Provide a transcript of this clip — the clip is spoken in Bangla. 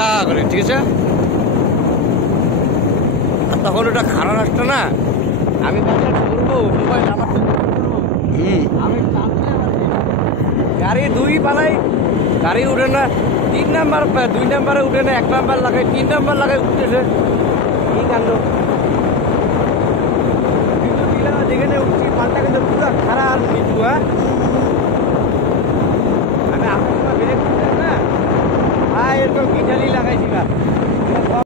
কা করে, ঠিক আছে? তখন ওটা খারাপ রাস্তা না, আমি করবো মোবাইল আমার আমি গাড়ি দুই পালাই, গাড়ি উঠে না, 3 নাম্বার 2 নাম্বারে উঠে না, 1 নাম্বার লাগাই, 3 নাম্বার লাগাই উঠতেছে। কি কাণ্ড! যেখানে উঠছি পাল্টা কিন্তু পুরো খারাপ নিচু। আমি আপনার ব্রেক না ভাই, এরকম গিটালি লাগাইছি ভাই।